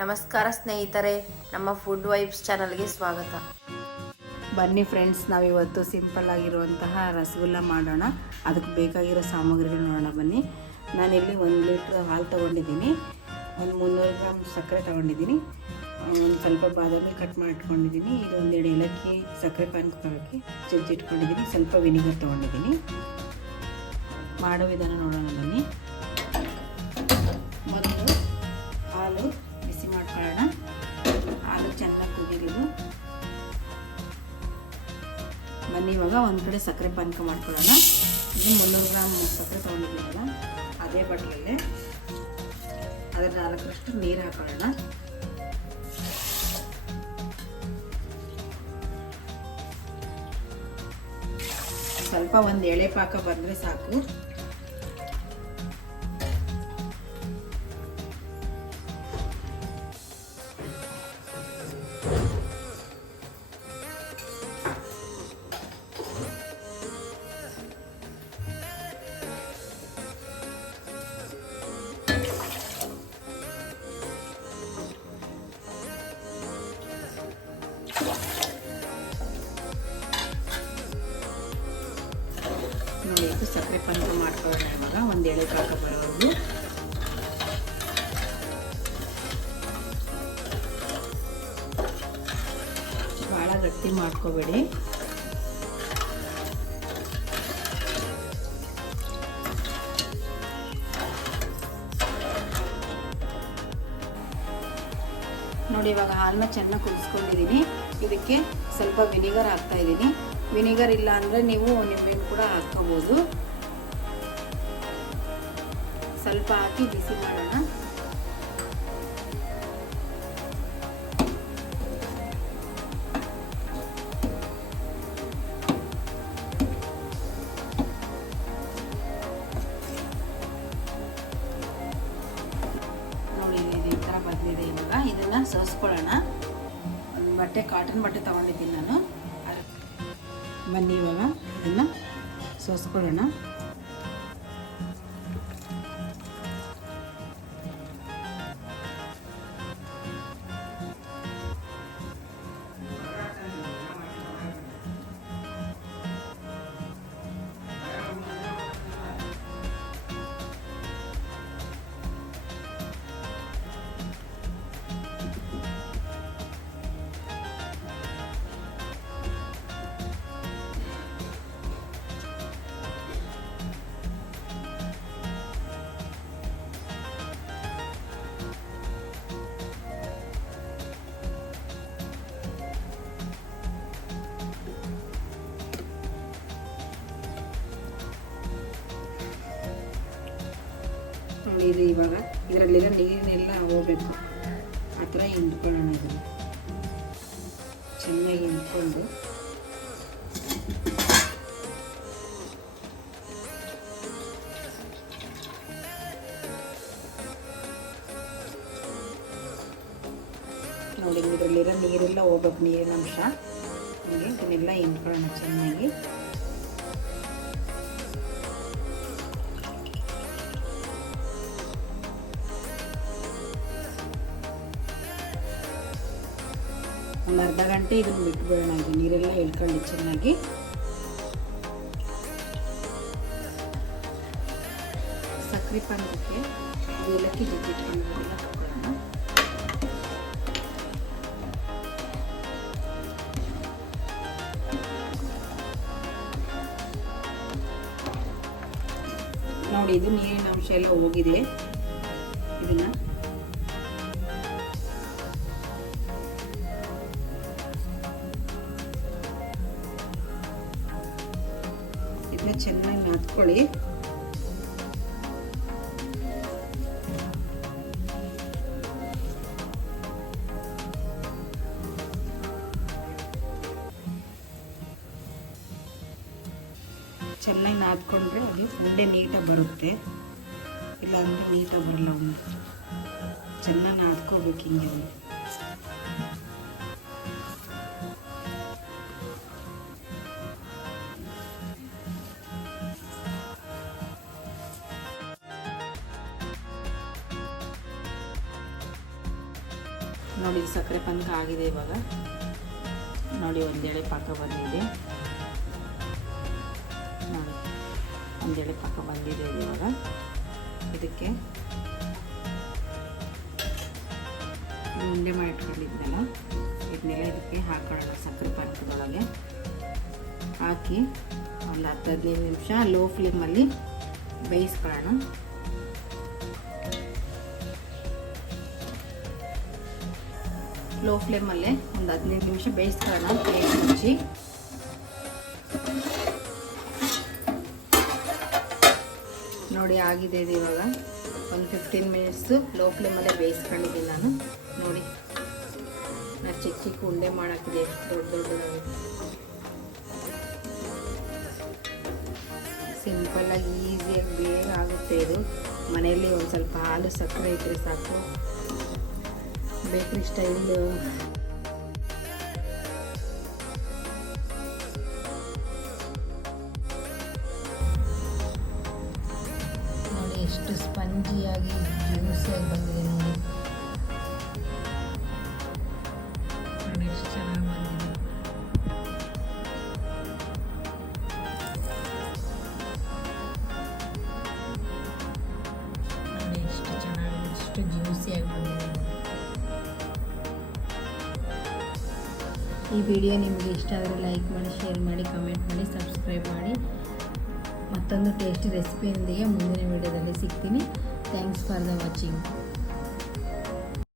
ನಮಸ್ಕಾರ ಸ್ನೇಹಿತರೆ, ನಮ್ಮ ಫುಡ್ ವೈಬ್ಸ್ ಚಾನಲ್ಗೆ ಸ್ವಾಗತ. ಬನ್ನಿ ಫ್ರೆಂಡ್ಸ್ ನಾವಿವತ್ತು ಸಿಂಪಲ್ ಆಗಿರುವಂತಹ ರಸಗುಲ್ಲ ಮಾಡೋಣ. ಅದಕ್ಕೆ ಬೇಕಾಗಿರೋ ಸಾಮಗ್ರಿಗಳು ನೋಡೋಣ ಬನ್ನಿ. ನಾನಿಲ್ಲಿ ಒಂದು ಲೀಟ್ರ್ ಹಾಲು ತೊಗೊಂಡಿದ್ದೀನಿ. ಒಂದು ಮುನ್ನೂರು ಗ್ರಾಮ್ ಸಕ್ಕರೆ ತೊಗೊಂಡಿದ್ದೀನಿ. ಒಂದು ಸ್ವಲ್ಪ ಬಾದಾಮಿ ಕಟ್ ಮಾಡಿ ಇಟ್ಕೊಂಡಿದ್ದೀನಿ ಇದು ಒಂದೆರಡು ಏಲಕ್ಕಿ ಸಕ್ಕರೆ ಪಾನಕಕ್ಕೆ ಜಜ್ಜಿ ಇಟ್ಕೊಂಡಿದ್ದೀನಿ ಸ್ವಲ್ಪ ವಿನಿಗರ್ ತೊಗೊಂಡಿದ್ದೀನಿ. ಮಾಡೋ ವಿಧಾನ ನೋಡೋಣ ಬನ್ನಿ. ಬನ್ನಿ, ಇವಾಗ ಒಂದು ಕಡೆ ಸಕ್ಕರೆ ಪಾನಕ ಮಾಡ್ಕೊಳ್ಳೋಣ. ಇದು ಮುನ್ನೂರು ಗ್ರಾಮ್ ಸಕ್ಕರೆ ತೊಗೊಂಡಿದ್ದೀವಲ್ಲ, ಅದೇ ಬಟ್ಲಲ್ಲೇ. ಅದರ ನಾಲ್ಕರಷ್ಟು ನೀರು ಹಾಕೊಳ್ಳೋಣ. ಸ್ವಲ್ಪ ಒಂದು ಎಳೆ ಪಾಕ ಬಂದರೆ ಸಾಕು. ನೋಡಿ ಇದು ಸಕ್ಕರೆ ಪಾನಕ ಮಾಡ್ಕೊಳ್ಳೋಣ ಇವಾಗ? ಒಂದು ಎಳೆ ಪಾಕ ಬರೋದು ಭಾಳ ಗಟ್ಟಿ ಮಾಡ್ಕೋಬೇಡಿ. ನೋಡಿ, ಇವಾಗ ಹಾಲನ್ನ ಚೆನ್ನಾಗಿ ಕುದಿಸ್ಕೊಂಡಿದ್ದೀನಿ ಇದಕ್ಕೆ ಸ್ವಲ್ಪ ವಿನಿಗರ್ ಹಾಕ್ತಾ ಇದ್ದೀನಿ ವಿನಿಗರ್ ಇಲ್ಲ ಅಂದರೆ ನೀವು ನಿಂಬೆಹಣ್ಣು ಕೂಡ ಹಾಕ್ಕೋಬೋದು. ಸ್ವಲ್ಪ ಹಾಕಿ ಬಿಸಿ ಮಾಡೋಣ. ನೋಡಿ ಬಂದಿದೆ ಇವಾಗ. ಇದನ್ನು ಸೋಸ್ಕೊಳ್ಳೋಣ. ಒಂದು ಬಟ್ಟೆ ಕಾಟನ್ ಬಟ್ಟೆ ತಗೊಂಡಿದ್ದೀನಿ ನಾನು. ಬನ್ನಿ ಇವಾಗ ಇದನ್ನು ಸೋಸ್ಕೊಳ್ಳೋಣ. ಇದು ಇವಾಗ ಇದರಲ್ಲಿರೋ ನೀರಿನೆಲ್ಲ ಹೋಗ್ಬೇಕು ಆ ಥರ ಹಿಂಡ್ಕೊಳ್ಳೋಣ ಇದನ್ನು ಚೆನ್ನಾಗಿ ಹಿಂಡ್ಕೊಂಡು ನೋಡಿ ಇದರಲ್ಲಿರೋ ನೀರೆಲ್ಲ ಹೋಗ್ಬೇಕು ನೀರಿನ ಅಂಶ ಹೀಗೆ ಇದನ್ನೆಲ್ಲ ಹಿಂಡ್ಕೊಳ್ಳೋಣ ಚೆನ್ನಾಗಿ ಒಂದು ಅರ್ಧ ಗಂಟೆ ಇದನ್ನು ಬಿಟ್ಬಿಡೋಣ ನೀರೆಲ್ಲ ಎಳ್ಕೊಂಡು ಚೆನ್ನಾಗಿ. ಸಕ್ಕರೆ ಪಾನಕಕ್ಕೆ ಏಲಕ್ಕಿ ಜೊತೆ ನೋಡಿ, ಇದು ನೀರಿನ ಅಂಶ ಎಲ್ಲ ಹೋಗಿದೆ. ಇದನ್ನ ಚೆನ್ನಾಗಿ ನಾದ್ಕೊಳ್ಳಿ. ಚೆನ್ನಾಗಿ ನಾದ್ಕೊಂಡ್ರೆ ಅದು ಉಂಡೆ ನೀಟಾಗಿ ಬರುತ್ತೆ. ಇಲ್ಲಾಂದರೆ ನೀಟಾಗಿ ಬರಲ್ಲ. ಉಂಡೆ ಚೆನ್ನಾಗಿ ನಾದ್ಕೋಬೇಕು ಹಿಂಗೆ. ನೋಡಿ ಸಕ್ಕರೆ ಪಾನಕ ಆಗಿದೆ ಇವಾಗ. ನೋಡಿ ಒಂದೆಳೆ ಪಾಕ ಬಂದಿದೆ. ನೋಡಿ, ಒಂದೆಳೆ ಪಾಕ ಬಂದಿದೆ ಇವಾಗ. ಇದಕ್ಕೆ ಇದು ಉಂಡೆ ಮಾಡಿಟ್ಕೊಂಡಿದ್ದೆಲ್ಲ ಇದನ್ನೆಲ್ಲ ಇದಕ್ಕೆ ಹಾಕೊಳ್ಳೋಣ ಸಕ್ಕರೆ ಪಾಕದೊಳಗೆ. ಹಾಕಿ ಒಂದು ಹತ್ತು ಹದಿನೈದು ನಿಮಿಷ ಲೋ ಫ್ಲೇಮಲ್ಲಿ ಬೇಯಿಸ್ಕೊಳ್ಳೋಣ. ಲೋ ಫ್ಲೇಮಲ್ಲೇ ಒಂದು ಹದಿನೈದು ನಿಮಿಷ ಬೇಯಿಸ್ಕೊಳ್ಳೋಣ ಪ್ಲೇಟ್ ಮುಚ್ಚಿ. ನೋಡಿ ಆಗಿದೆ ಇದು ಇವಾಗ. ಒಂದು ಫಿಫ್ಟೀನ್ ಮಿನಿಟ್ಸು ಲೋ ಫ್ಲೇಮಲ್ಲೇ ಬೇಯಿಸ್ಕೊಂಡಿದ್ದೀನಿ ನಾನು. ನೋಡಿ. ನಾನು ಚಿಕ್ಕ ಚಿಕ್ಕ ಉಂಡೆ ಮಾಡೋಕ್ಕಿದೆ ದೊಡ್ಡ ದೊಡ್ಡದಾಗಿ. ಸಿಂಪಲ್ಲಾಗಿ ಈಸಿಯಾಗಿ ಬೇಗ ಆಗುತ್ತೆ ಇದು. ಮನೆಯಲ್ಲಿ ಒಂದು ಸ್ವಲ್ಪ ಹಾಲು ಸಕ್ಕರೆ ಇದ್ದರೆ ಸಾಕು. ಬೇಕ್ರಿ ಸ್ಟೈಲ್ ನೋಡಿ ಎಷ್ಟು ಸ್ಪಂಜಿಯಾಗಿ ಜ್ಯೂಸಿಯಾಗಿ ಬಂದಿದೆ. ಈ ವಿಡಿಯೋ ನಿಮಗೆ ಇಷ್ಟ ಆದರೆ ಲೈಕ್ ಮಾಡಿ, ಶೇರ್ ಮಾಡಿ, ಕಮೆಂಟ್ ಮಾಡಿ, ಸಬ್ಸ್ಕ್ರೈಬ್ ಮಾಡಿ. ಮತ್ತೊಂದು ಟೇಸ್ಟಿ ರೆಸಿಪಿಯೊಂದಿಗೆ ಮುಂದಿನ ವಿಡಿಯೋದಲ್ಲಿ ಸಿಗ್ತೀನಿ. Thanks for the watching.